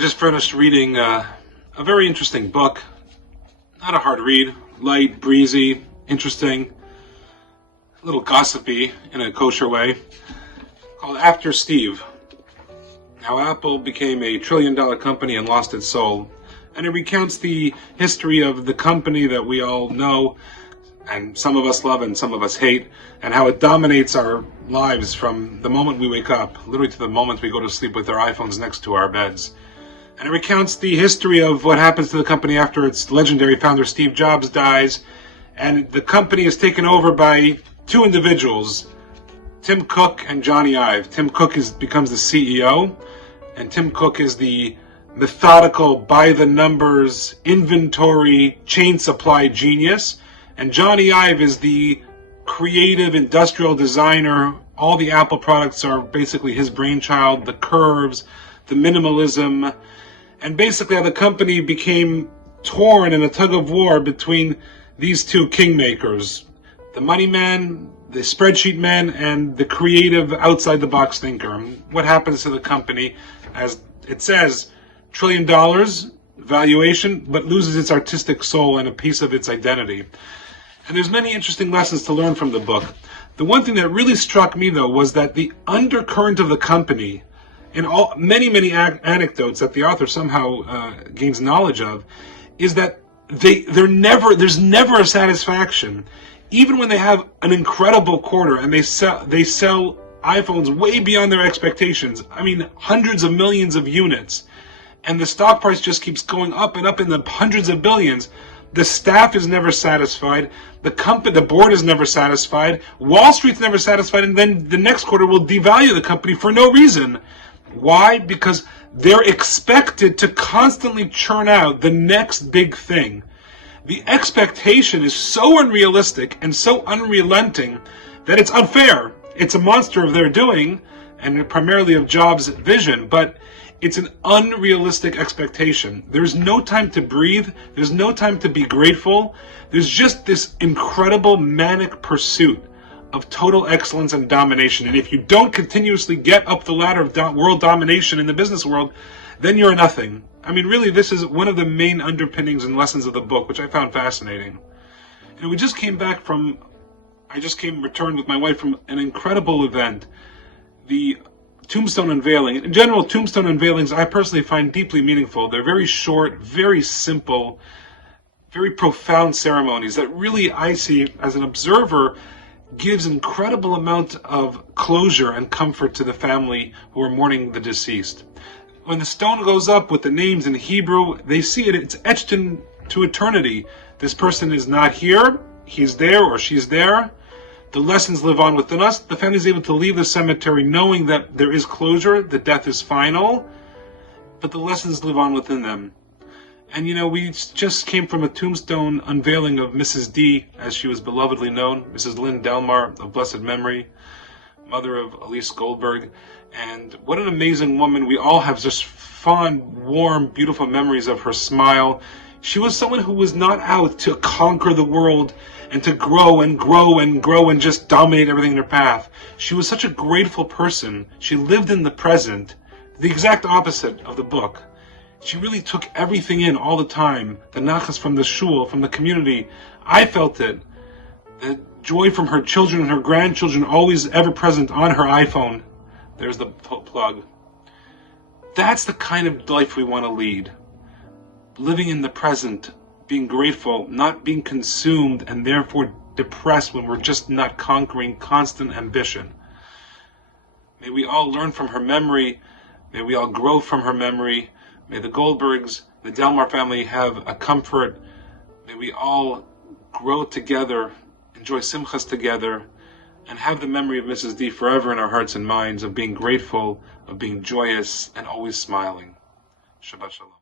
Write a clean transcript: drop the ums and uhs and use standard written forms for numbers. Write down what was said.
just finished reading a very interesting book. Not a hard read, light, breezy, interesting, a little gossipy in a kosher way, called After Steve: How Apple Became a $1 trillion company and Lost Its Soul. And it recounts the history of the company that we all know, and some of us love and some of us hate, and how it dominates our lives from the moment we wake up, literally to the moment we go to sleep with our iPhones next to our beds. And it recounts the history of what happens to the company after its legendary founder Steve Jobs dies, and the company is taken over by two individuals, Tim Cook and Johnny Ive. Tim Cook becomes the CEO, and Tim Cook is the methodical, by-the-numbers, inventory, chain supply genius, and Johnny Ive is the creative industrial designer. All the Apple products are basically his brainchild, the curves, the minimalism, and basically how the company became torn in a tug-of-war between these two kingmakers, the money man, the spreadsheet man, and the creative outside-the-box thinker. What happens to the company, as it says, $1 trillion valuation, but loses its artistic soul and a piece of its identity. And there's many interesting lessons to learn from the book. The one thing that really struck me, though, was that the undercurrent of the company, in all many anecdotes that the author somehow gains knowledge of, is that there's never a satisfaction. Even when they have an incredible quarter and they sell iPhones way beyond their expectations, I mean hundreds of millions of units, and the stock price just keeps going up and up in the hundreds of billions, the staff is never satisfied, the board is never satisfied, Wall Street's never satisfied, and then the next quarter will devalue the company for no reason. Why? Because they're expected to constantly churn out the next big thing. The expectation is so unrealistic and so unrelenting that it's unfair. It's a monster of their doing, and primarily of Jobs' vision, but it's an unrealistic expectation. There's no time to breathe. There's no time to be grateful. There's just this incredible manic pursuit of total excellence and domination. And if you don't continuously get up the ladder of world domination in the business world, then you're nothing. I mean, really, this is one of the main underpinnings and lessons of the book, which I found fascinating. And I just returned with my wife from an incredible event, the tombstone unveiling. In general, tombstone unveilings I personally find deeply meaningful. They're very short, very simple, very profound ceremonies that really, I see as an observer, gives incredible amount of closure and comfort to the family who are mourning the deceased. When the stone goes up with the names in Hebrew, they see it, it's etched into eternity. This person is not here, he's there or she's there. The lessons live on within us. The family is able to leave the cemetery knowing that there is closure, that death is final, but the lessons live on within them. And we just came from a tombstone unveiling of Mrs. D, as she was belovedly known, Mrs. Lynn Delmar of blessed memory, mother of Elise Goldberg. And what an amazing woman. We all have just fond, warm, beautiful memories of her smile. She was someone who was not out to conquer the world and to grow and grow and grow and just dominate everything in her path. She was such a grateful person. She lived in the present, the exact opposite of the book. She really took everything in all the time. The nachas from the shul, from the community. I felt it. The joy from her children and her grandchildren, always ever present on her iPhone. There's the plug. That's the kind of life we want to lead. Living in the present, being grateful, not being consumed and therefore depressed when we're just not conquering constant ambition. May we all learn from her memory. May we all grow from her memory. May the Goldbergs, the Delmar family have a comfort. May we all grow together, enjoy simchas together, and have the memory of Mrs. D forever in our hearts and minds, of being grateful, of being joyous, and always smiling. Shabbat Shalom.